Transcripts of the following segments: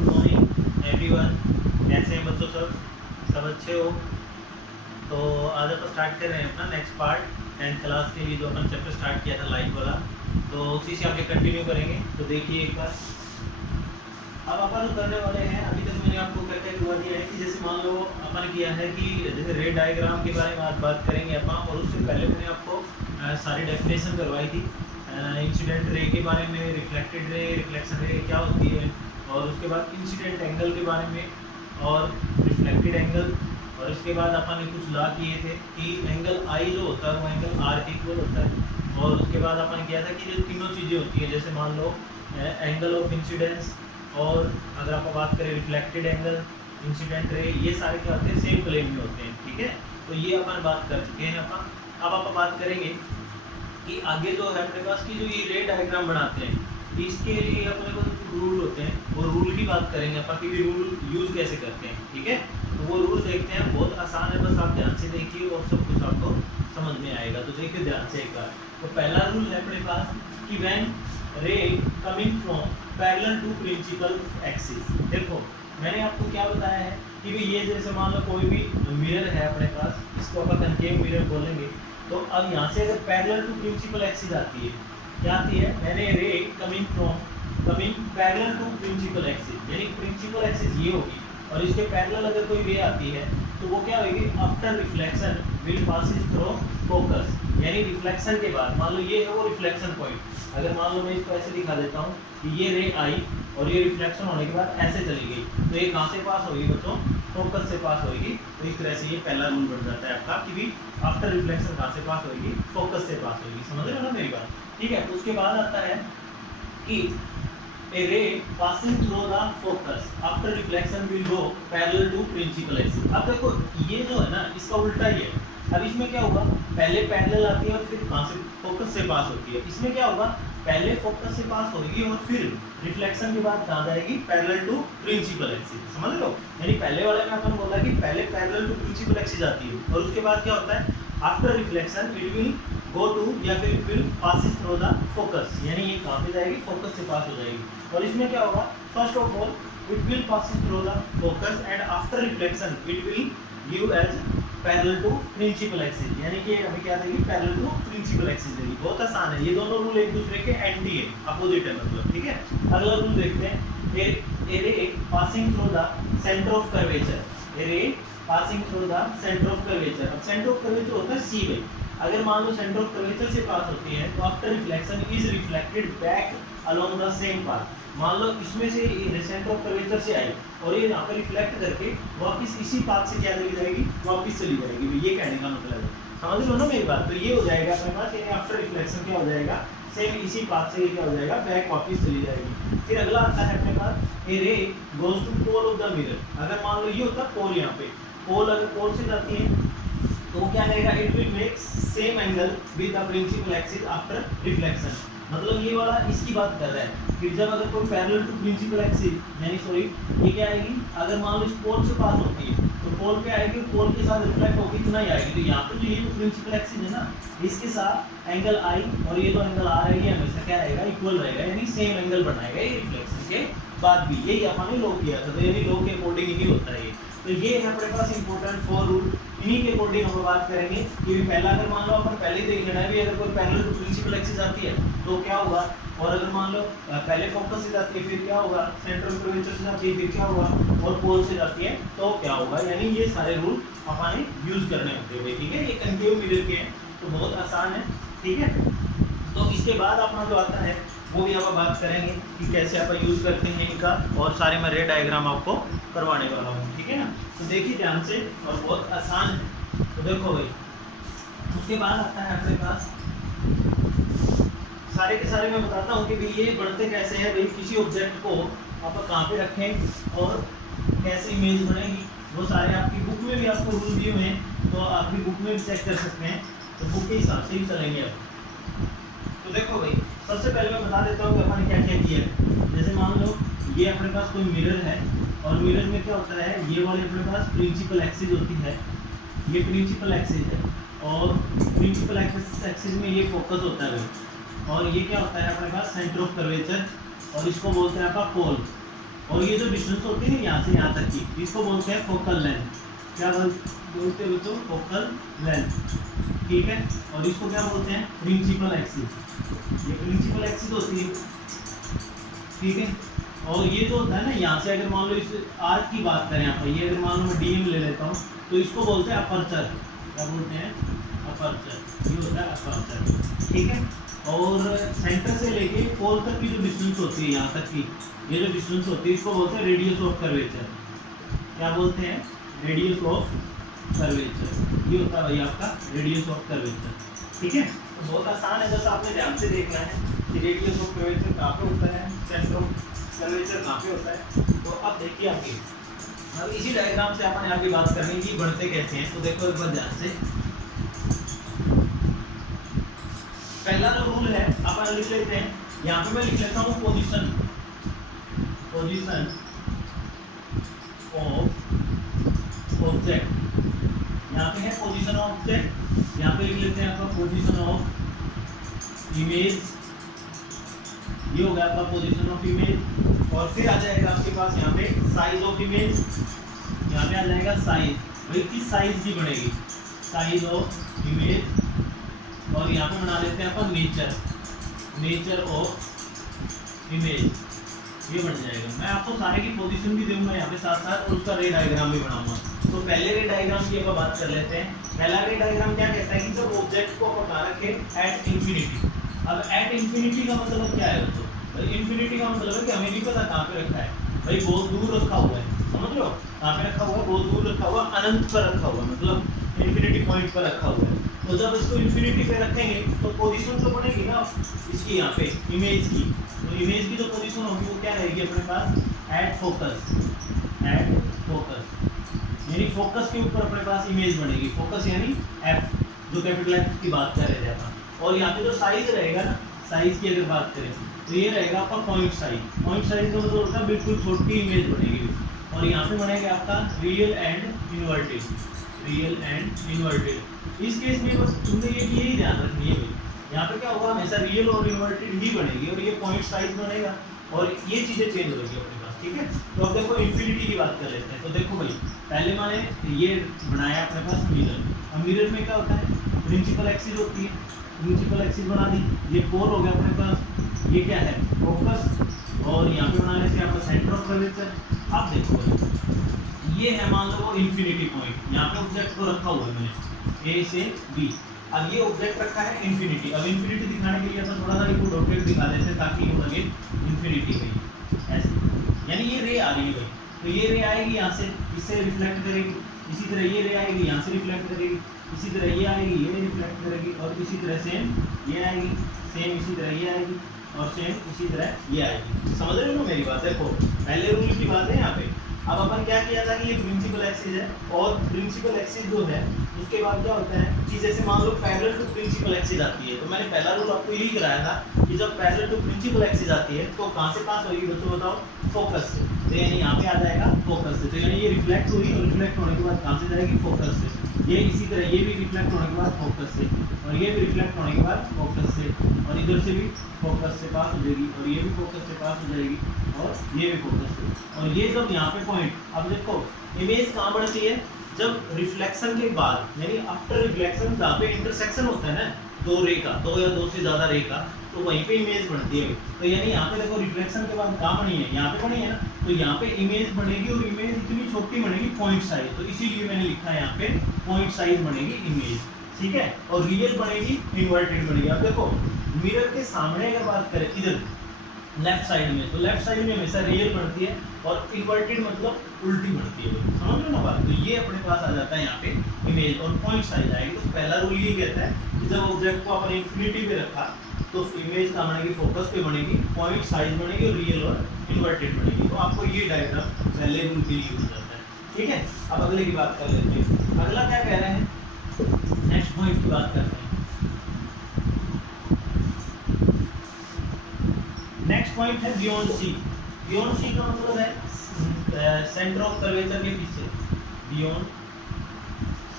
Good morning everyone. कैसे हैं बच्चों? सब अच्छे हो? तो आज अपन स्टार्ट कर रहे हैं अपना नेक्स्ट पार्ट 10th क्लास के लिए, जो अपन चैप्टर स्टार्ट किया था लाइफ वाला, तो उसी से आगे कंटिन्यू करेंगे। तो देखिए एक बार, अब अपन करने वाले हैं, अभी तक मैंने आपको क्या क्या हुआ दिया है कि जैसे मान लो अपन किया है कि जैसे रे डायग्राम के बारे में आज बात करेंगे अपन, और उससे पहले मैंने आपको सारी डेफिनेशन करवाई थी इंसिडेंट रे के बारे में, रिफ्लेक्टेड रे, रिफ्लेक्शन रे क्या होती है, और उसके बाद इंसिडेंट एंगल के बारे में और रिफ्लेक्टेड एंगल, और इसके बाद अपन ने कुछ लॉ किए थे कि एंगल आई जो होता है वो एंगल आर के इक्वल होता है, और उसके बाद अपन किया था कि जो तीनों चीज़ें होती हैं, जैसे मान लो एंगल ऑफ इंसिडेंस, और अगर आप बात करें रिफ्लेक्टेड एंगल, इंसिडेंट रे, ये सारे क्या होते हैं सेम प्लेन में होते हैं। ठीक है, तो ये अपन बात कर चुके हैं अपन। अब आप बात करेंगे कि आगे जो है अपने पास की जो ये रे डायग्राम बनाते हैं, इसके लिए अपने को रूल होते हैं, वो रूल की बात करेंगे अपन कि भी रूल यूज़ कैसे करते हैं। ठीक है, तो वो रूल देखते हैं, बहुत आसान है, बस आप ध्यान से देखिए और सब कुछ आपको समझ में आएगा। तो देखिए ध्यान से एक बार, तो पहला रूल है अपने पास कि when ray coming from parallel to principal axis. देखो मैंने आपको क्या बताया है कि भी ये जैसे मान लो कोई भी मिरर है अपने पास, इसको अपन कनकेव मिरर बोलेंगे, तो अब यहाँ से अगर पैरेलल टू प्रिंसिपल एक्सिस आती है, क्या आती है, मैंने ray coming parallel to principal axis, यानी प्रिंसिपल एक्सिस ये होगी और इसके पैरेलल अगर कोई रे आती है तो वो क्या होगी, after reflection will passes through focus, यानी रिफ्लेक्शन के बाद, मान लो ये है वो रिफ्लेक्शन पॉइंट, अगर मान लो मैं इसको ऐसे दिखा देता हूँ कि ये रे आई और ये रिफ्लेक्शन होने के बाद ऐसे चली गई, तो ये कहाँ से पास होगी बच्चों, फोकस से पास होगी। तो इस तरह से ये पहला रूल बन जाता है आपका कि भी आफ्टर रिफ्लेक्शन कहाँ से पास होगी, फोकस से पास होगी। समझ रहे हो ना मेरी बात? ठीक है, उसके बाद आता है कि a ray passing through the focus after reflection will go parallel to principal axis। अब देखो ये जो है ना, इसका उल्टा ही है। अब इसमें क्या होगा, पहले पैरेलल आती है और फिर कहाँ से, फोकस से पास होती है। इसमें क्या होगा, पहले फोकस से पास होगी और फिर रिफ्लेक्शन के बाद कहाँ जाएगी, पैरेलल टू प्रिंसिपल एक्सिस। समझ लो, यानी पहले वाले में अपन बोला कि पहले पैरेलल टू प्रिंसिपल एक्सिस आती है और उसके बाद क्या होता है, after reflection it will go to, या फिर it will passes through the focus, यानी ये कहाँ पे जाएगी, फोकस से पास हो जाएगी। और इसमें क्या होगा, first of all it will passes through the focus and after reflection it will give as parallel to principal axis, यानी कि अभी क्या देगी, पैरेलल टू प्रिंसिपल एक्सिस देगी। बहुत आसान है, ये दोनों रूल एक दूसरे के एंटी है, अपोजिट है मतलब। ठीक है, अगला रूल देखते हैं, a ray passing through the centre of curvature, a ray passing through the centre of curvature. अब सेंटर ऑफ कर्वेचर होता है सी वाई, अगर मान लो सेंटर ऑफ कर्वेचर से पास होती है तो after reflection is reflected back along the same path. मान लो इसमें से सेंटर ऑफ कर्वेचर से आई और ये यहाँ पे रिफ्लेक्ट करके वापस इसी पाथ से क्या चली जाएगी, वापस चली जाएगी। ये कहने का मतलब है, समझ लो ना मेरी बात? तो ये हो जाएगा अपने पास, यानी आफ्टर रिफ्लेक्शन क्या हो जाएगा, सेम इसी पाथ से ये क्या हो जाएगा, बैक वापस चली जाएगी। फिर अगला आता है अपने पास, a ray goes to pole of the mirror. अगर मान लो ये होता है पोल, यहाँ पे पोल अगर पोल से जाती है तो क्या करेगा, it will make same angle with the principal axis after reflection. मतलब ये वाला इसकी बात कर रहा है कि जब अगर कोई पैरेलल टू प्रिंसिपल एक्सिस, यानी सॉरी ये क्या आएगी, अगर मान लो इस पोल से पास होती है तो पोल पे आएगी, पोल के साथ रिफ्लेक्ट होगी, इतना ही आएगी। तो यहाँ पे जो ये जो प्रिंसिपल एक्सिस है ना, इसके साथ एंगल आई और ये जो एंगल आ रही है हमेशा क्या रहेगा, इक्वल रहेगा, यानी सेम एंगल बनाएगा ये रिफ्लेक्शन के बाद भी। यही अपन ने लो किया था, तो यानी लो के अकॉर्डिंग ही होता है ये। तो ये है अपने पास इंपॉर्टेंट 4 रूल, इन्हीं के अकॉर्डिंग हम बात करेंगे कि पहला, अगर मान लो अपन पहले देख लेना है भी, अगर कोई पैरेलल टू प्रिंसिपल एक्सिस आती है तो क्या होगा, और अगर मान लो पहले फोकस से जाती है फिर क्या होगा, सेंटर ऑफ कर्वेचर से जाती है फिर क्या होगा, और पोल से जाती है तो क्या होगा। यानी ये सारे रूल अपन यूज करने होते हैं। ठीक है, ये कनकेव मिरर के हैं तो बहुत आसान है। ठीक है, तो इसके बाद अपना जो आता है वो भी हम बात करेंगे कि कैसे आप यूज़ करते हैं इनका, और सारे मैं रे डायग्राम आपको करवाने वाला हूँ। ठीक है ना, तो देखिए ध्यान से, और बहुत आसान है। तो देखो भाई, उसके बाद आता है अपने पास सारे के सारे मैं बताता हूँ कि भाई ये बढ़ते कैसे हैं, भाई किसी ऑब्जेक्ट को आप कहाँ पे रखें और कैसे इमेज बनेगी, वो सारे आपकी बुक में भी आपको रूल दिए हुए हैं, तो आपकी बुक में भी चेक कर सकते हैं, तो बुक के हिसाब से ही चलेंगे अब। तो देखो भाई, सबसे पहले मैं बता देता हूँ कि अपन क्या क्या किया है। जैसे मान लो ये अपने पास कोई मिरर है, और मिरर में क्या होता है, ये वाले अपने पास प्रिंसिपल एक्सिस होती है, ये प्रिंसिपल एक्सिस है, और प्रिंसिपल एक्सिस में ये फोकस होता है भाई, और ये क्या होता है अपने पास, सेंटर ऑफ कर्वेचर, और इसको बोलते हैं आपका पोल। और ये जो डिस्टेंस होती है यहाँ से यहाँ तक की, इसको बोलते हैं फोकल लेंथ। क्या बोलते हैं बच्चों? फोकल लेंथ, ठीक है। और इसको क्या बोलते हैं? Principal axis. ये प्रिंसिपल एक्सिस होती है, ठीक है। और ये जो होता है ना, यहाँ से अगर मान लो इस आर्क की बात करें यहाँ पर, ये अगर मान लो मैं डीएम ले लेता हूँ तो इसको बोलते हैं अपर्चर। क्या बोलते हैं? अपर्चर। ये होता है अपर्चर, ठीक है। और सेंटर से लेके पोल तक की जो डिस्टेंस होती है यहाँ तक की, ये जो डिस्टेंस होती है इसको बोलते हैं रेडियस ऑफ कर्वेचर। क्या बोलते हैं? Radius of curvature. ये होता है भाई आपका रेडियस ऑफ कर्वेचर, ठीक है। तो बहुत आसान है, बस आपने ध्यान से देखना है कि रेडियस ऑफ कर्वेचर कहाँ पे होता है, सेंटर ऑफ कर्वेचर कहाँ पे होता है। तो अब देखिए आगे, अब इसी डायग्राम से अपन आगे बात करनी कि बढ़ते कैसे हैं। तो देखो एक बार ध्यान से, पहला जो रूल है अपन लिख लेते हैं। यहाँ पे मैं लिख लेता हूँ पोजीशन ऑफ ऑब्जेक्ट। यहाँ पे है पोजीशन ऑफ ऑब्जेक्ट, यहाँ पे लिख लेते हैं आपका पोजीशन ऑफ इमेज। ये हो गया आपका पोजीशन ऑफ इमेज। और फिर आ जाएगा आपके पास यहाँ पे साइज ऑफ इमेज। यहाँ पे आ जाएगा साइज, भाई किस साइज की बनेगी? Size of image. और यहाँ पे बना लेते हैं अपन नेचर ऑफ इमेज। ये बन जाएगा। मैं आपको सारे की पोजीशन भी दूंगा यहाँ पे साथ साथ, और उसका रे डायग्राम भी बनाऊंगा। तो पहले रे डायग्राम की अपन बात कर लेते हैं। पहला रे डायग्राम क्या कहता है कि जब ऑब्जेक्ट को अपन बना रखे एट इंफिनिटी। अब एट इंफिनिटी का मतलब क्या है दोस्तों? भाई इंफिनिटी का मतलब है कि हमें नहीं पता कहाँ पे रखा है, भाई बहुत दूर रखा हुआ है, समझ लो कहाँ पे रखा हुआ है? बहुत दूर रखा हुआ, अनंत पर रखा हुआ, मतलब इंफिनिटी पॉइंट पर रखा हुआ है। तो जब इसको इंफिनिटी पे रखेंगे तो पोजीशन तो बनेगी ना इसकी, यहाँ पे इमेज की। तो इमेज की जो पोजीशन होगी वो क्या रहेगी अपने पास? एट फोकस, यानी फोकस के ऊपर अपने पास इमेज बनेगी। फोकस यानी एफ, जो कैपिटल एफ की बात कर रहे थे अपन। और यहाँ पे जो साइज रहेगा ना, साइज की अगर बात करें तो ये रहेगा आपका पॉइंट साइज। पॉइंट साइज का मतलब होता है बिल्कुल छोटी इमेज बनेगी। और यहाँ पे बनेगा आपका रियल एंड इन्वर्टेड। इस केस में बस तुमने यही ध्यान रखनी है भाई, यहाँ पे क्या होगा? हमेशा रियल और इन्वर्टेड ही बनेगी, और ये पॉइंट साइज बनेगा, और ये चीज़ें चेंज होगी अपने पास, ठीक है। तो अब देखो इन्फिनिटी की बात कर लेते हैं। तो देखो भाई, पहले मैंने ये बनाया अपने पास मिरर। अब मिरर में क्या होता है? प्रिंसिपल एक्सिस होती है, प्रिंसिपल एक्सिस बना दी। ये पोल हो गया अपने पास, ये क्या है? फोकस। और यहाँ पे बना लेते हैं आपका सेंटर ऑफ कर्वेचर। अब देखो भाई, ये है मान लो वो इन्फिनिटी पॉइंट, यहाँ पे ऑब्जेक्ट को रखा हुआ है मैंने ए से बी। अब ये ऑब्जेक्ट रखा है इन्फिनिटी। अब इन्फिनिटी दिखाने के लिए अपन थोड़ा सा इसको डॉटेड दिखा देते हैं ताकि ये लगे इन्फिनिटी गई ऐसे, यानी ये रे आ रही है भाई। तो ये रे आएगी यहाँ से, इससे रिफ्लेक्ट करेगी। इसी तरह ये रे आएगी, यहाँ से रिफ्लेक्ट करेगी। इसी तरह ये आएगी, ये रिफ्लेक्ट करेगी। और इसी तरह सेम ये आएगी, सेम इसी तरह ये आएगी, और सेम इसी तरह ये आएगी। समझ रहे हो मेरी बात? देखो पहले रूल की बात है यहाँ पे। अब अपन क्या किया था कि ये प्रिंसिपल एक्सिस है, और प्रिंसिपल एक्सिस जो है उसके बाद क्या होता है कि जैसे मान लो पैरेलल टू प्रिंसिपल एक्सिस आती है। तो मैंने पहला रूल आपको यही कराया था कि जब पैरेलल टू प्रिंसिपल एक्सिस आती है तो कहाँ से पास होगी बच्चों? बताओ, फोकस से। तो यानी यहाँ पे आ जाएगा फोकस से। तो यानी ये रिफ्लेक्ट हुई, और रिफ्लेक्ट होने के बाद कहाँ से जाएगी? फोकस से। ये इसी तरह ये भी रिफ्लेक्ट होने के बाद फोकस से, और ये भी रिफ्लेक्ट होने के बाद फोकस से, और इधर से भी फोकस से पास हो जाएगी, और ये भी फोकस से पास हो जाएगी, और ये भी फोकस से। और ये जब यहाँ पे पॉइंट, अब देखो इमेज कहाँ बढ़ती है? जब रिफ्लेक्शन के बाद, यानी आफ्टर रिफ्लेक्शन जहाँ पे इंटरसेक्शन होता है ना दो रे का, दो या दो से ज़्यादा रे का, तो वहीं पे इमेज बनती है। तो यानी यहाँ पे देखो रिफ्लेक्शन के बाद कहाँ बनी है? यहाँ पे बनी है ना। तो यहाँ पे इमेज बनेगी, और इमेज इतनी छोटी बनेगी पॉइंट साइज। तो इसीलिए मैंने लिखा है यहाँ पे पॉइंट साइज बनेगी इमेज, ठीक है। और रियल बनेगी, इन्वर्टेड बनेगी। अब देखो मिरर के सामने अगर बात करें इधर लेफ्ट साइड में, तो लेफ्ट साइड में हमेशा रियल बनती है, और इन्वर्टेड मतलब उल्टी बनती है। समझ लो ना बात? तो ये अपने पास आ जाता है यहाँ पे इमेज, और पॉइंट साइज आएगी। तो पहला रूल ये कहता है कि जब ऑब्जेक्ट को अपन इंफिनिटी पे रखा तो इमेज कहाँ बनेगी? फोकस पे बनेगी, पॉइंट साइज बनेगी, और रियल और इन्वर्टेड बनेगी। तो आपको ये डायग्राम पहले रूल के लिए हो जाता है, ठीक है। अब अगले की बात कर लेते हैं। अगला क्या कह रहे हैं? नेक्स्ट पॉइंट की बात करते हैं। नेक्स्ट पॉइंट है बियॉन्ड सी। बियॉन्ड सी का मतलब है सेंटर ऑफ कर्वेचर के पीछे, बियॉन्ड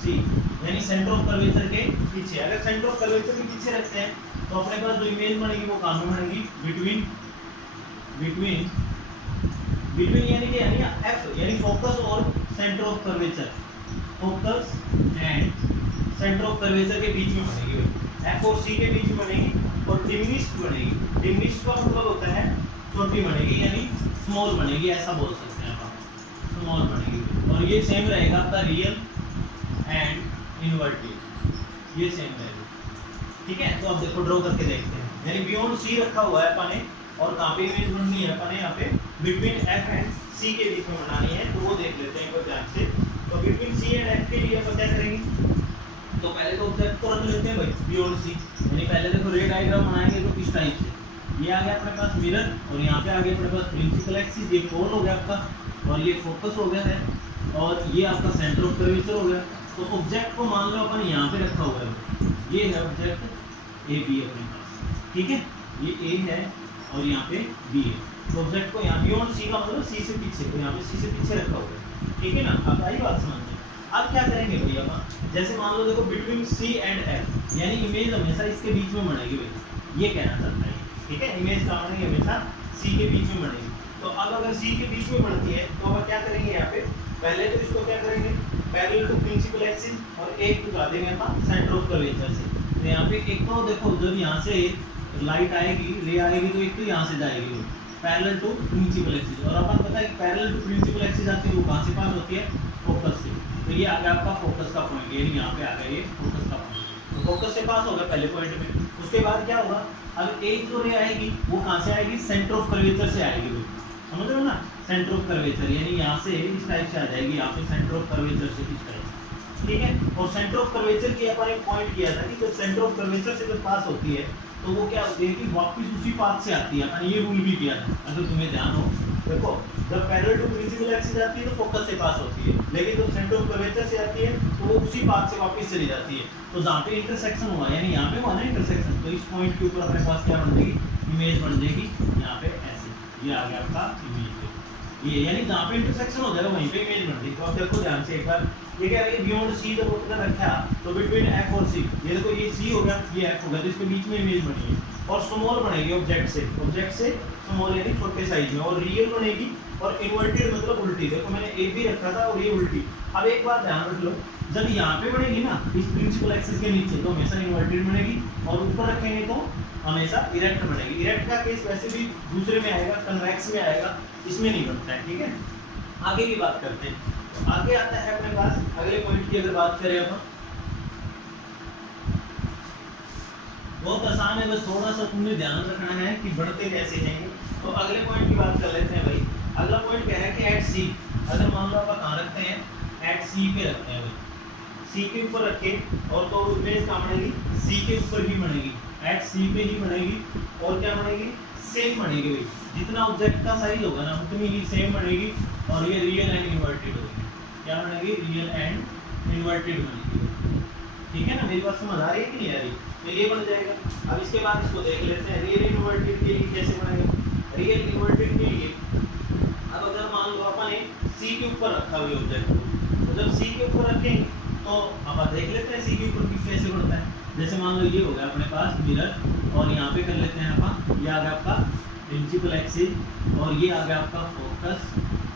सी यानी सेंटर ऑफ कर्वेचर के पीछे। अगर सेंटर ऑफ कर्वेचर के पीछे रखते हैं तो अपने पास जो इमेज बनेगी वो कहाँ में बनेगी? बिटवीन यानी एफ यानी फोकस और centre of curvature, focus and centre of curvature के बीच में बनेगी, एफ और सी के बीच में बनेगी और डिमिनिश्ड बनेगी। डिमिनिश्ड का मतलब होता है छोटी बनेगी यानी स्मॉल बनेगी, ऐसा बोल सकते हैं आप, स्मॉल बनेगी। और ये सेम रहेगा आपका रियल एंड इनवर्टेड, ये सेम रहेगा, ठीक है। तो अब देखो ड्रॉ करके देखते हैं, यानी बियॉन्ड सी रखा हुआ है अपने और कहाँ पे इमेज बननी है अपने, यहाँ पे बिटवीन एफ एंड सी के बीच में बनानी है। तो वो देख लेते हैं एक बार ध्यान से। तो बिटवीन सी एंड एफ के लिए अपन क्या करेंगे, तो पहले तो ऑब्जेक्ट को रख लेते हैं भाई बियॉन्ड सी, यानी पहले देखो रे डायग्राम बनाएंगे तो किस टाइप से, ये आ गया अपने पास मिरर और यहाँ पे आ गया अपने पास प्रिंसिपल एक्सिस, ये कोन हो गया आपका और ये फोकस हो गया है और ये आपका सेंटर ऑफ कर्वेचर हो गया। तो ऑब्जेक्ट को मान लो अपन यहाँ पे रखा हुआ है, ये है ऑब्जेक्ट ए बी अपने पास, ठीक है, ये ए है और यहाँ पे बी है। तो ऑब्जेक्ट को यहाँ बियॉन्ड सी का मतलब सी से पीछे, तो यहाँ पे सी से पीछे रखा हुआ है, ठीक है ना। अब आई बात समझ में। अब क्या करेंगे भैया अपन, जैसे मान लो देखो बिटवीन सी एंड एफ, यानी इमेज हमेशा इसके बीच में बनेगी भाई, ये कहना चाहता है, ठीक है। इमेज कहाँ बनेगी, हमेशा सी के बीच में बनेगी। तो अब अगर सी के बीच में बनती है तो अब क्या करेंगे, यहाँ पे पहले तो इसको क्या करेंगे पैरेलल टू प्रिंसिपल एक्सिस और एक उठा देंगे अपन सेंटर ऑफ कर्वेचर से। तो यहाँ पे एक तो देखो जब यहाँ से लाइट आएगी, रे आएगी, तो एक तो यहाँ से जाएगी पैरेलल टू प्रिंसिपल एक्सिस, और अपन पता है कि पैरेलल टू प्रिंसिपल एक्सिस आती है वो कहाँ से पास होती है, फोकस से। तो ये आ गया आपका फोकस का पॉइंट, यानी यहाँ पे आ गया ये फोकस का पॉइंट, तो फोकस से पास होगा पहले पॉइंट में। उसके बाद क्या होगा, अब एक जो रे आएगी वो कहाँ से आएगी, सेंटर ऑफ कर्वेचर से आएगी, समझ रहे हो ना, सेंटर ऑफ कर्वेचर, यानी यहाँ से इस टाइप से आ जाएगी, यहाँ पे सेंटर ऑफ कर्वेचर से इस टाइप, ठीक है। और सेंटर ऑफ कर्वेचर की अपन एक पॉइंट किया था कि जब सेंटर ऑफ कर्वेचर से जब पास होती है तो वो क्या होती है कि वापस उसी पाथ से आती है, अपन ये रूल भी किया था अगर तुम्हें ध्यान हो। देखो जब पैरेलल टू प्रिंसिपल एक्सिस आती है तो फोकस से पास होती है, लेकिन जब सेंटर ऑफ कर्वेचर से आती है तो वो उसी पाथ से वापस चली जाती है। तो जहाँ पे इंटरसेक्शन हुआ, यानी यहाँ पे हुआ ना इंटरसेक्शन, तो इस पॉइंट के ऊपर अपने पास क्या बन जाएगी, इमेज बन जाएगी यहाँ पे ऐसे, ये आ गया आपका इमेज, ये यानी जहाँ पे इंटरसेक्शन हो जाएगा वहीं पे इमेज बन जाएगी। तो आप देखो ध्यान से एक बार, ये क्या है बियॉन्ड सी जब उसने रखा तो बिटवीन एफ और सी, ये देखो ये सी हो गया, ये एफ हो गया, तो इसके बीच में इमेज बनी है और स्मॉल बनेगी ऑब्जेक्ट से स्मॉल यानी छोटे साइज में, और रियल बनेगी और इन्वर्टेड मतलब उल्टी। देखो मैंने एक भी रखा था और ये उल्टी। अब एक बात ध्यान रख लो, जब यहाँ पे बनेगी ना इस प्रिंसिपल एक्सिस के नीचे तो हमेशा इन्वर्टेड बनेगी, और ऊपर रखेंगे तो हमेशा इरेक्ट बनेगी। इरेक्ट का केस वैसे भी दूसरे में आएगा, कन्वेक्स में आएगा, इसमें नहीं बनता है, ठीक है। आगे की बात करते हैं, आगे आता है अपने पास अगले पॉइंट की अगर बात करें अपन, बहुत आसान है, बस थोड़ा सा तुमने ध्यान रखना है कि बढ़ते कैसे जाएंगे। तो अगले पॉइंट की बात कर लेते हैं भाई। अगला पॉइंट क्या है कि एट सी, अगर मान लो आप कहाँ रखते हैं, एट सी पे रखते हैं भाई, सी के ऊपर रखे और तो इमेज कहाँ बनेगी, सी के ऊपर ही बनेगी, एट सी पे ही बनेगी, और क्या बनेगी, सेम बनेगी भाई, जितना ऑब्जेक्ट का साइज होगा ना उतनी ही सेम बनेगी, और ये रियल एंड इन्वर्टेड होगी। क्या बनेगी, रियल एंड इन्वर्टेड बनेगी, ठीक है ना। मेरी बात समझ आ रही है कि नहीं आ रही, तो ये बन जाएगा। अब इसके बाद इसको देख लेते हैं रियल इन्वर्टेड के लिए कैसे बनेगा। रियल इन्वर्टेड के लिए अब अगर मान लो अपन सी के ऊपर रखा हुआ ऑब्जेक्ट को, तो जब सी के ऊपर रखेंगे तो अब देख लेते हैं सी के ऊपर कैसे बढ़ता है। जैसे मान लो ये हो गया अपने पास मिरर, और यहाँ पे कर लेते हैं अपन, ये आ गया आपका प्रिंसिपल एक्सिस, और ये आ गया आपका फोकस,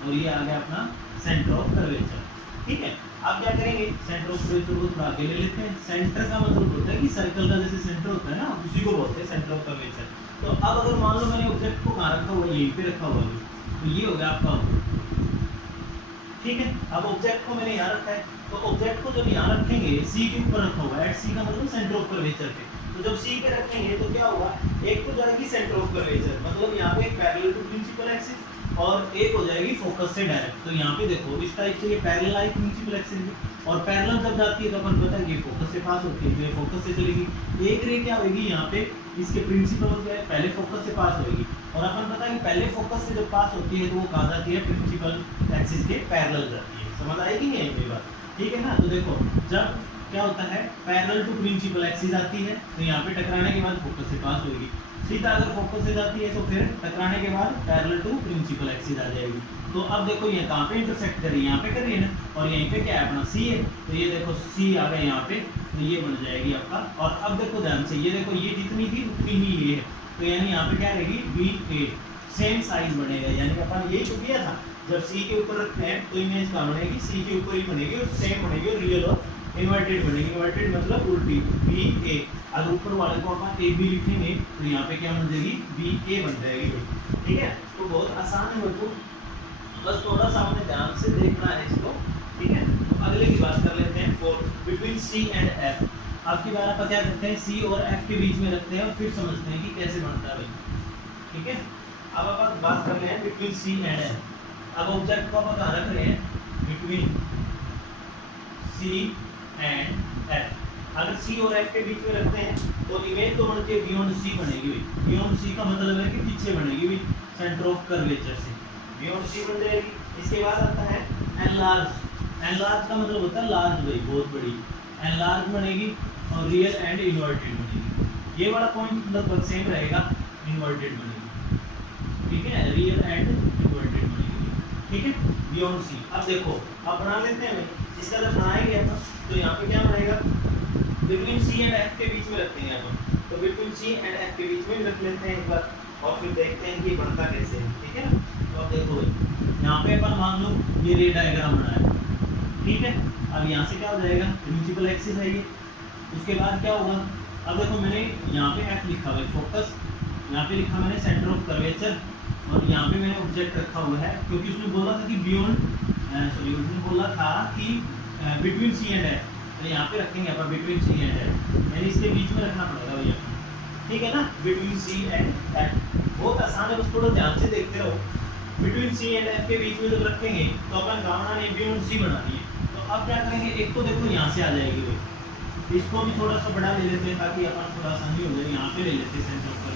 और ये आ गया अपना सेंटर ऑफ कर्वेचर, ठीक है। अब क्या करेंगे, सेंटर ऑफ कर्वेचर को थोड़ा आगे ले लेते हैं। सेंटर का मतलब होता है कि सर्कल का जैसे सेंटर होता है ना, उसी को बोलते हैं सेंटर ऑफ कर्वेचर। तो अब अगर मान लो मैंने ऑब्जेक्ट को कहाँ रखा हुआ है, यहीं पे रखा हुआ है, तो ये हो गया आपका, ठीक है। अब ऑब्जेक्ट को मैंने यहाँ रखा है, तो ऑब्जेक्ट को जब यहाँ रखेंगे, सी के ऊपर रखा हुआ है, एट सी का मतलब सेंटर ऑफ कर्वेचर पे, तो जब सी पे रखेंगे तो क्या होगा, एक तो जाएगी सेंटर ऑफ कर्वेचर, मतलब यहाँ पे एक पैरेलल टू प्रिंसिपल एक्सिस, और एक हो जाएगी फोकस से डायरेक्ट। तो यहाँ पे देखो इस टाइप से ये पैरेलल आई प्रिंसिपल एक्सिस में, और पैरेलल जब जाती है तो अपन पता है ये फोकस से पास होती है, ये फोकस से चलेगी। एक रे क्या होगी यहाँ पे, इसके प्रिंसिपल पहले फोकस से पास होगी, और अपन पता है कि पहले फोकस से जब पास होती है तो वो कहाँ जाती है, प्रिंसिपल एक्सिस के पैरेलल जाती है। समझ आएगी नहीं मेरी बात, ठीक है ना। तो देखो जब क्या होता है, पैरेलल टू प्रिंसिपल एक्सिस आती है तो यहाँ पे टकराने के बाद फोकस से पास होगी, सीधा अगर फोकस से जाती है तो फिर टकराने के बाद पैरेलल टू प्रिंसिपल एक्सिस आ जाएगी। तो अब देखो ये कहाँ पे इंटरसेक्ट कर रही है, यहाँ पे कर रही है ना, और यहीं पे क्या है अपना सी है, तो ये देखो सी आ गया यहाँ पे, तो ये बन जाएगी आपका। और अब देखो ध्यान से, ये देखो ये जितनी थी उतनी ही ये है, तो यानी यहाँ पे क्या रहेगी, बी ए सेम साइज बनेगा, यानी कि अपन यही तो किया था, जब सी के ऊपर रखते हैं तो इमेज कहाँ बनेगी, सी के ऊपर ही बनेगी और सेम बनेगी और रियल और इन्वर्टेड बनेगी। इन्वर्टेड मतलब उल्टी, बी ए। अगर ऊपर वाले को अपन ए बी लिखेंगे तो यहाँ पे क्या बन जाएगी, बी ए बन जाएगी भाई। ठीक है, तो बहुत आसान है बिल्कुल, बस थोड़ा सा हमें ध्यान से देखना है इसको। ठीक है, तो अगले की बात कर लेते हैं, four between C and F. आपकी बार आप क्या करते हैं, सी और एफ के बीच में रखते हैं और फिर समझते हैं कि कैसे बनता है भाई। ठीक है, अब अपन बात कर रहे हैं बिटवीन सी एंड एफ। अब ऑब्जेक्ट को अपन कहाँ रख रहे हैं, बिटवीन सी एंड एफ। अगर सी और एफ के बीच में रखते हैं तो इमेज तो बनती है बियॉन्ड सी बनेगी भाई। बियॉन्ड सी का मतलब है कि पीछे बनेगी भाई, सेंटर ऑफ कर्वेचर से बियॉन्ड सी बन जाएगी। इसके बाद आता है एनलार्ज। एनलार्ज का मतलब होता है लार्ज भाई, बहुत बड़ी। एनलार्ज बनेगी और रियल एंड इन्वर्टेड बनेगी। ये वाला पॉइंट लगभग सेम रहेगा, इन्वर्टेड बनेगी। ठीक है, रियल एंड इन्वर्टेड बनेगी। ठीक है, बियॉन्ड सी। अब देखो, अब बना लेते हैं भाई, इसका जब बनाएंगे अपन तो यहाँ पे क्या बनेगा, बिटवीन सी एंड एफ के बीच में रखते हैं अपन, तो बिटवीन सी एंड एफ के बीच में रख लेते हैं एक बार और फिर देखते हैं कि बनता कैसे है। ठीक है ना, तो अब देखो भाई, यहाँ पे अपन मान लो ये रे डायग्राम बनाया। ठीक है, अब यहाँ से क्या हो जाएगा, प्रिंसिपल एक्सिस है ये। उसके बाद क्या होगा, अब देखो मैंने यहाँ पे एफ लिखा हुआ है, फोकस, यहाँ पे लिखा मैंने सेंटर ऑफ कर्वेचर, और यहाँ पे मैंने ऑब्जेक्ट रखा हुआ है, क्योंकि उसने बोला था कि बियॉन्ड, सॉरी उसने बोला था कि बिटवीन सी एंड एफ, तो यहाँ पे रखेंगे अपन बिटवीन सी एंड एफ, यानी इसके बीच में रखना पड़ेगा भैया। ठीक है ना, बिटवीन सी एंड एफ बहुत आसान है, बस थोड़ा ध्यान से देखते रहो। बिटवीन सी एंड एफ के बीच में जब रखेंगे तो अपन गाना नहीं, बियॉन्ड सी बनानी है। तो अब क्या करेंगे, एक तो देखो यहाँ से आ जाएगी भाई, इसको भी थोड़ा सा बड़ा ले लेते हैं ताकि अपन थोड़ा आसानी हो जाए, यहाँ पे ले लेते हैं सेंटर पर।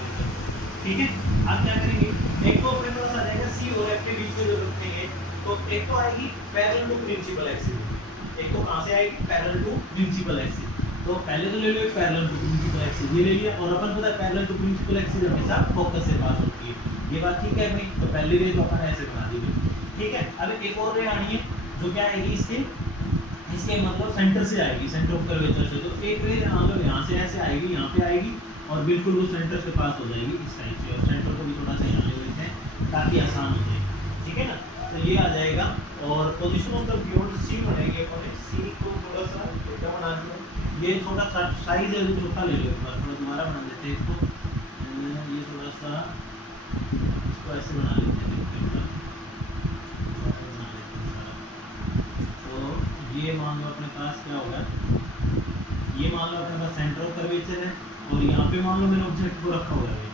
ठीक है, अब क्या करेंगे, एक तो अपने पास आ जाएगा सी और एफ के बीच में जब रखेंगे तो एक तो आएगी पैरेलल टू प्रिंसिपल एक्सिस, एक तो कहाँ से आएगी, पैरेलल टू प्रिंसिपल एक्सिस। तो पहले तो ले लो एक पैरेलल टू प्रिंसिपल एक्सिस, ये ले लिया, और अपन पता है पैरेलल टू प्रिंसिपल एक्सिस हमेशा फोकस से पास होती है, ये बात ठीक है नहीं, तो पहली रे तो अपन ऐसे बना दी। ठीक है, अब एक और रे आनी है जो क्या आएगी, इसके मतलब सेंटर से आएगी, सेंटर ऑफ कर्वेचर से। तो एक रे मतलब यहाँ से ऐसे आएगी, यहाँ पे आएगी और बिल्कुल वो सेंटर से पास हो जाएगी इस साइड से, और सेंटर को भी थोड़ा सा यहाँ ले लेते हैं ताकि आसान हो जाए। ठीक है ना, तो ये आ जाएगा, और position of the beyond C बनेगी, अपने सी को थोड़ा सा छोटा बना दो, ये छोटा सा साइज है, छोटा ले लो एक बार, थोड़ा दोबारा बना देते हैं इसको, ये थोड़ा सा इसको ऐसे बना लेते हैं, तो ये मान लो अपने पास क्या होगा, ये मान लो अपने पास सेंटर ऑफ कर्वेचर है, और यहाँ पे मान लो मैंने ऑब्जेक्ट को रखा हुआ है,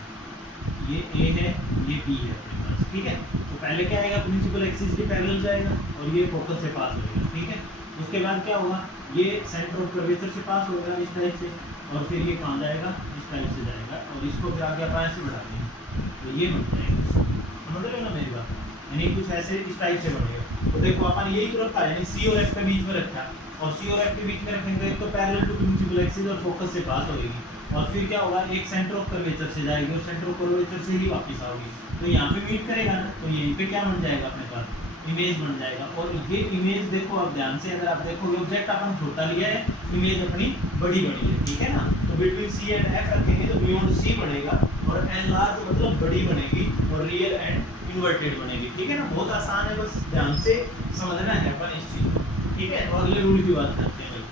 ये ए है, ये बी है अपने पास। ठीक है, तो पहले क्या आएगा, प्रिंसिपल एक्सिस के पैरेलल जाएगा और ये फोकस से पास होगा। ठीक है, उसके बाद क्या होगा, ये सेंटर ऑफ कर्वेचर से पास होगा इस टाइप से, और फिर ये कहाँ जाएगा, इस टाइप से जाएगा, और इसको फिर आगे अपन ऐसे बढ़ा देंगे तो ये बन जाएगा। समझ रहे हो ना मेरी बात, यानी कुछ ऐसे इस टाइप से बनेगा। तो देखो अपन यही तो रखा है, यानी सी और एफ के बीच में रखा है, और सी और एफ के बीच में रखेंगे तो पैरेलल टू प्रिंसिपल एक्सिस और फोकस से पास होगी, और फिर क्या होगा, एक सेंटर ऑफ कर्वेचर से जाएगी और सेंटर ऑफ कर्वेचर से ही वापस आओगी, तो यहाँ पे मीट करेगा ना, तो यहीं पे क्या बन जाएगा अपने पास, इमेज बन जाएगा। और ये इमेज देखो आप ध्यान से, अगर आप देखो ऑब्जेक्ट अपन छोटा लिया है, इमेज अपनी बड़ी बनी है। ठीक है ना, तो बिटवीन सी एंड एफ रखेंगे तो बियॉन्ड सी बनेगा, और एनलार्ज मतलब बड़ी बनेगी, और रियल एंड इन्वर्टेड बनेगी। ठीक है ना, बहुत आसान है, बस ध्यान से समझना है अपन इस चीज को। ठीक है, तो अगले रूल की बात करते हैं।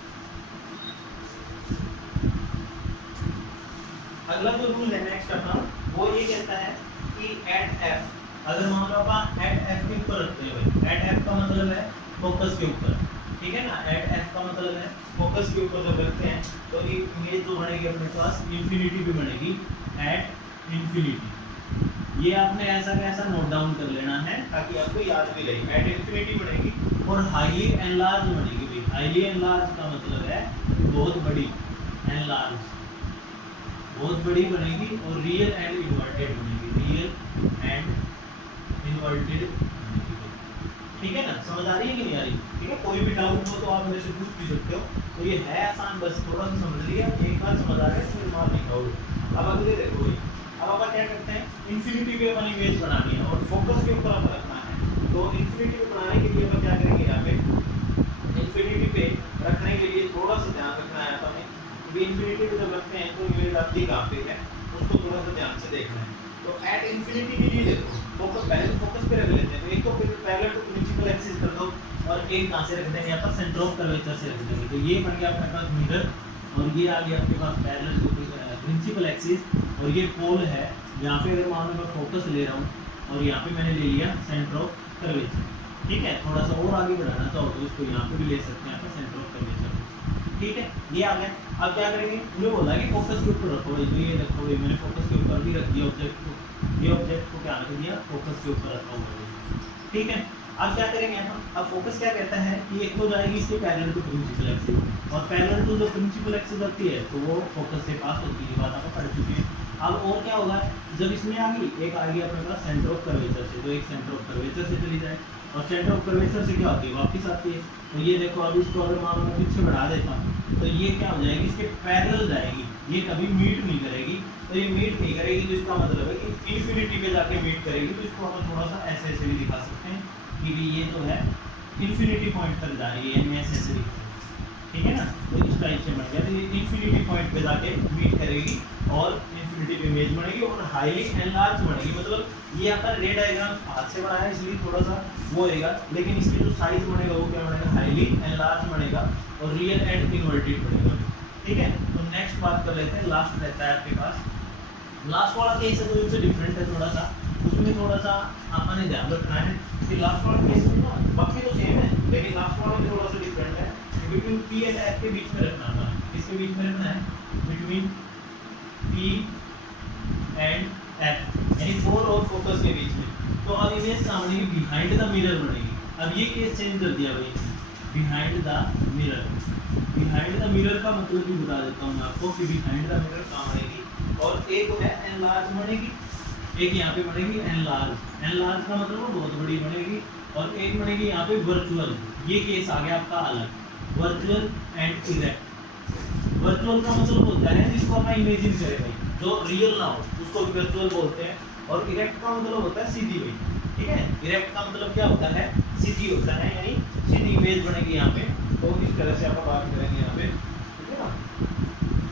अगला जो रूल है नेक्स्ट अपना, वो ये कहता है कि एट एफ, अगर मान लो अपन एट एफ के ऊपर रखते हैं भाई, एट एफ का मतलब है फोकस के ऊपर। ठीक है ना, एट एफ का मतलब है फोकस के ऊपर जब रखते हैं तो ये इमेज जो बनेगी अपने पास इंफिनिटी भी बनेगी, एट इंफिनिटी। ये आपने ऐसा कैसा नोट डाउन कर लेना है ताकि आपको याद भी रहे, एट इंफिनिटी बनेगी, और हाईली एनलार्ज बनेगी भाई। हाईली एनलार्ज का मतलब है बहुत बड़ी, एनलार्ज बहुत बड़ी बनेगी, और रियल एंड इन्वर्टेड बनेगी, रियल एंड इन्वर्टेड बनेगी। ठीक है ना, समझ आ रही है कि नहीं आ रही? ठीक है, कोई भी डाउट हो तो आप मेरे से पूछ भी सकते हो, तो ये है आसान, बस थोड़ा सा समझ लिया, एक बार समझ आ रहा है फिर मार नहीं डाउट। अब अगले देखो भाई, अब अपन क्या करते हैं, इन्फिनिटी पे अपन इमेज बनानी है और फोकस के ऊपर अपन रखना है। तो इन्फिनिटी पे बनाने के लिए अपन क्या करेंगे, यहाँ पे इन्फिनिटी पे रखने के लिए थोड़ा सा ध्यान रखना है अपन, इन्फिनिटी पे जब रखते हैं तो इमेज आती कहाँ पे है, उसको थोड़ा सा ध्यान से देखना है। तो एट इन्फिनिटी के लिए देखो, पहले तो फोकस पे रख लेते हैं, तो एक तो पैरेलल टू प्रिंसिपल एक्सिस कर दो और एक कहां से रख देंगे यहाँ पर सेंटर ऑफ कर्वेचर से रख देंगे। तो ये बन गया अपने पास मिरर और ये आ गया आपके पास पैरेलल टू प्रिंसिपल एक्सिस और ये पोल है। यहाँ पे अगर मान लो मैं फोकस ले रहा हूँ और यहाँ पे मैंने ले लिया सेंटर ऑफ कर्वेचर, ठीक है। थोड़ा सा और आगे बढ़ाना चाहो तो इसको यहाँ पे भी ले सकते हैं, सेंटर ऑफ कर्वेचर, ठीक है। ये आ गया। अब क्या करेंगे, मुझे बोला कि फोकस के ऊपर रखो भाई, तो ये रखो भाई, मैंने फोकस के ऊपर भी रख दिया ऑब्जेक्ट को, ये ऑब्जेक्ट को क्या रख दिया, फोकस के ऊपर रखा हुआ, ठीक है। अब क्या करेंगे हम, अब फोकस क्या कहता है कि एक तो जाएगी इसके पैरेलल टू प्रिंसिपल एक्सिस और पैरेलल टू जो प्रिंसिपल एक्सिस होती है तो वो फोकस से पास होती है, बात आप पढ़ चुके हैं। अब और क्या होगा, जब इसमें आ गई एक आ गई अपने पास सेंटर ऑफ कर्वेचर से, तो एक सेंटर ऑफ कर्वेचर से चली जाए और सेंटर ऑफ कर्वेचर से क्या होती है, वापस आती है। तो ये देखो, अब इसको अगर मान लो पीछे बढ़ा देता हूँ तो ये क्या हो जाएगी, इसके पैरेलल जाएगी, ये कभी मीट नहीं करेगी। तो ये मीट नहीं करेगी तो इसका मतलब है कि इन्फिनिटी पे जाके मीट करेगी। तो इसको हम थोड़ा सा ऐसे ऐसे भी दिखा सकते हैं कि भी ये जो है इन्फिनिटी पॉइंट तक जा रही है, यानी ऐसे ऐसे, ठीक है ना। तो इस टाइप से बन गया, तो ये इन्फिनिटी पॉइंट पे जाके मीट करेगी और इन्फिनिटी पे इमेज बनेगी और हाईली एनलार्ज बनेगी। मतलब ये आपका रे डायग्राम हाथ से बनाया है इसलिए थोड़ा सा वो रहेगा, लेकिन इसकी जो साइज बनेगा वो क्या बनेगा, हाईली एनलार्ज बनेगा और रियल एंड इन्वर्टेड बनेगा, ठीक है। तो नेक्स्ट बात कर लेते हैं, लास्ट रहता है आपके पास। लास्ट वाला केस है तो इनसे डिफरेंट है थोड़ा सा, उसमें थोड़ा सा आपने ध्यान रखना है कि लास्ट वाला केस में ना बाकी तो सेम है, लेकिन लास्ट वाला में थोड़ा सा डिफरेंट है। बिटवीन पी एंड एफ के बीच में रखना था, इसके बीच में रखना है बिटवीन पी एंड एफ, यानी पोल और फोकस के बीच में। तो अब इमेज कहाँ बनेगी, बिहाइंड द मिरर बनेगी। अब ये केस चेंज कर दिया भाई, behind the mirror. Behind the mirror का मतलब भी बता देता हूँ मैं आपको कि बिहाइंड द मिरर कहाँ बनेगी, और एक है एनलार्ज बनेगी, एक यहाँ पे बनेगी एनलार्ज। एनलार्ज का मतलब वो बहुत बड़ी बनेगी, और एक बनेगी यहाँ पे वर्चुअल। ये केस आ गया आपका अलग, वर्चुअल एंड इरेक्ट। वर्चुअल का मतलब होता है जिसको अपना इमेजिन करें भाई, जो रियल ना हो उसको वर्चुअल बोलते हैं, और इरेक्ट का मतलब होता है सीधी भाई, ठीक है। इरेक्ट का मतलब क्या होता है, सीधी होता है, यानी सीधी इमेज बनेगी यहाँ पे। तो इस तरह से आप बात करेंगे यहाँ पे, ठीक है ना।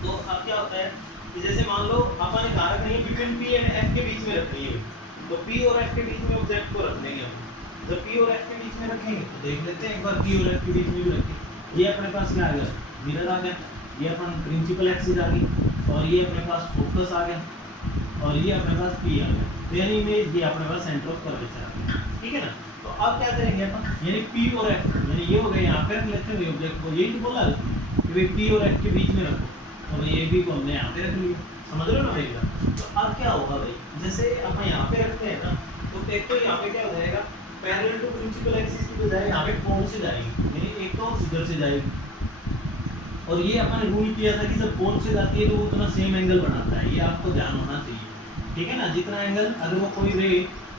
तो अब क्या होता है, जैसे मान लो अपन ने कहा रखनी है बिटवीन पी एंड एफ के बीच में रखनी है, तो पी और एफ के बीच में ऑब्जेक्ट को रख देंगे हम। जब पी और एफ के बीच में रखेंगे तो देख लेते हैं एक बार, पी और एफ के बीच में भी रखें। ये अपने पास क्या आ गया, मिरर आ गया, ये अपन प्रिंसिपल एक्सिस आ गई, और ये अपने पास फोकस आ गया, और ये अपने पास पी आ गया। तो यानी इमेज ये अपने पास सेंटर ऑफ कर्वेचर आ गया, ठीक है ना। तो अब क्या करेंगे अपन, यानी पी और एफ, यानी ये हो गए यहाँ पे रख लेते हैं ऑब्जेक्ट को, यही तो बोला कि भाई पी और एफ के बीच में रखो, और ये भी को हमने यहाँ पे रख लिया, समझ रहे हो ना भैया। तो अब क्या होगा भाई, जैसे अपन यहाँ पे रखते हैं ना, तो एक तो यहाँ पे क्या हो जाएगा, पैरेलल टू प्रिंसिपल एक्सिस की बजाय यहाँ पे कोण से जाएगी, यानी एक तो इधर से जाएगी। और ये अपन रूल किया था कि जब कोण से जाती है तो वो उतना सेम एंगल बनाता है, ये आपको ध्यान होना चाहिए, ठीक है ना। जितना एंगल, अगर वो कोई ray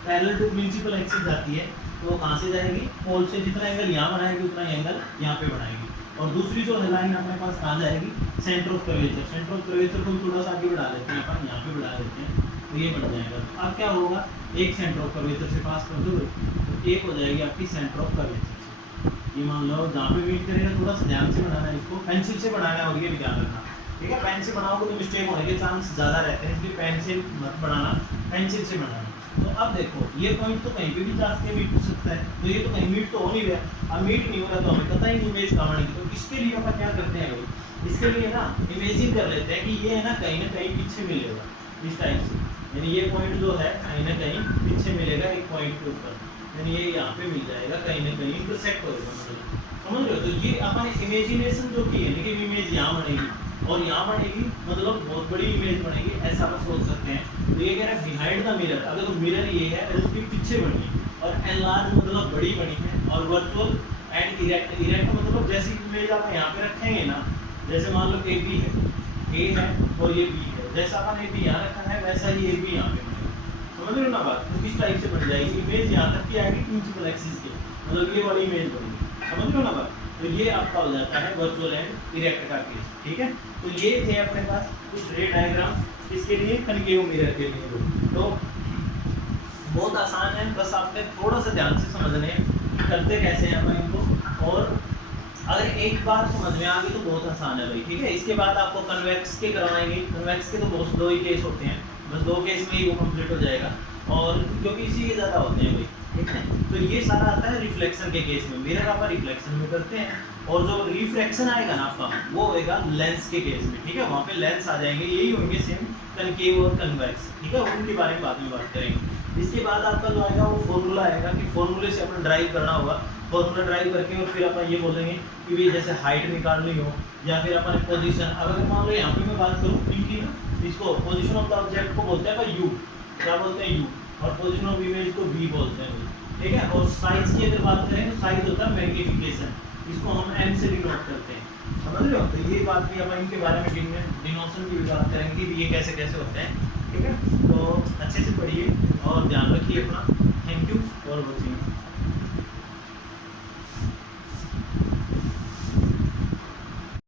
parallel to principal axis जाती है तो वो कहाँ से जाएगी, पोल से। जितना एंगल यहाँ बनाएगी उतना एंगल यहाँ पे बनाएगी। और दूसरी जो लाइन अपने पास कहाँ जाएगी, centre of curvature. Centre of curvature को थोड़ा सा आगे बढ़ा देते हैं अपन, यहाँ पे बढ़ा देते हैं, तो ये बढ़ जाएगा। तो अब क्या होगा, एक सेंटर ऑफ कर्वेचर से पास कर दो तो एक हो जाएगी आपकी सेंटर ऑफ कर्वेचर से। ये मान लो जहाँ पे मीट करेगा, थोड़ा सा ध्यान से बनाना है इसको, पेंसिल से बनाना है, और ये भी ध्यान रखना, ठीक है। पेन से बनाओगे तो मिस्टेक होने के चांस ज़्यादा रहते हैं, इसलिए पेन से मत बनाना, पेंसिल से बनाना। तो अब देखो, ये पॉइंट तो कहीं पे भी जा के मीट हो सकता है, तो ये तो कहीं मीट तो हो नहीं रहा। अब मीट नहीं हो रहा तो हमें पता ही नहीं इमेज कहाँ बनेगी। तो इसके लिए अपन क्या करते हैं भाई, इसके लिए ना इमेजिन कर लेते हैं कि ये है ना कहीं पीछे मिलेगा, इस टाइप से। यानी ये पॉइंट जो है कहीं ना कहीं पीछे मिलेगा, एक पॉइंट के ऊपर, यानी ये यहाँ पे मिल जाएगा, कहीं ना कहीं इंटरसेक्ट होगा, मतलब समझ रहे हो। तो ये अपन इमेजिनेशन जो की है, लेकिन इमेज यहाँ बनेगी और यहाँ बनेगी, मतलब बहुत बड़ी इमेज बनेगी, ऐसा आप सोच सकते हैं। तो ये कह रहा है बिहाइंड द मिरर, अगर तो मिरर ये है तो उसके पीछे बनी, और एनलार्ज मतलब बड़ी बनी है, और वर्चुअल एंड इरेक्ट। इरेक्ट मतलब जैसी इमेज आप यहाँ पे रखेंगे ना, जैसे मान लो ए बी है, ए है और ये बी है, जैसा अपन ए बी यहाँ रखा है वैसा ही ए बी यहाँ पे बनेगा, समझ रहे हो ना बात। तो इस टाइप से बन जाएगी इमेज, यहाँ तक की आएगी प्रिंसिपल एक्सिस की, मतलब ये वाली इमेज बनेगी, समझ रहे हो ना बात। तो ये आपका हो जाता है वर्चुअल एंड इरेक्ट का केस, ठीक है। तो ये थे अपने पास कुछ रे डायग्राम, इसके लिए कनकेव मिरर के लिए। तो बहुत आसान है, बस आपने थोड़ा सा ध्यान से समझने हैं कि करते कैसे हैं अपन इनको, और अगर एक बार समझ में आ गई तो बहुत आसान है भाई, ठीक है। इसके बाद आपको कन्वेक्स के करवाएंगे, कन्वेक्स के तो बहुत 2 ही केस होते हैं, बस 2 केस में ही वो कंप्लीट हो जाएगा। और क्योंकि इसी के ज़्यादा होते हैं भाई, ठीक है। तो ये सारा आता है रिफ्लेक्शन के केस में, मिरर आप रिफ्लेक्शन में करते हैं, और जो रिफ्रैक्शन आएगा ना आपका वो होएगा लेंस के केस में, ठीक है। वहाँ पे लेंस आ जाएंगे, यही होंगे सेम कनकेव और कन्वेक्स, ठीक है, उनके बारे में बाद में बात करेंगे। इसके बाद आपका जो आएगा वो फॉर्मूला आएगा कि फॉर्मूले से अपन ड्राइव करना होगा, फॉर्मूला ड्राइव करके और फिर अपन ये बोलेंगे कि भाई जैसे हाइट निकालनी हो या फिर अपन पोजीशन, अगर मान लो यहाँ पे मैं बात करूँ इनकी ना, इसको पोजीशन ऑफ द ऑब्जेक्ट को बोलते हैं भाई यू, क्या बोलते हैं यू, और पोजीशन ऑफ इमेज को वी बोलते हैं, ठीक है। और साइज की अगर बात करें तो साइज होता है मैग्निफिकेशन, इसको हम एम से डिनोट करते हैं, समझ रहे हो। तो ये बात भी अपन इनके बारे में डिनोशन की भी बात करेंगे कि ये कैसे कैसे होते हैं, ठीक है। तो अच्छे से पढ़िए और ध्यान रखिए अपना। Thank you for watching.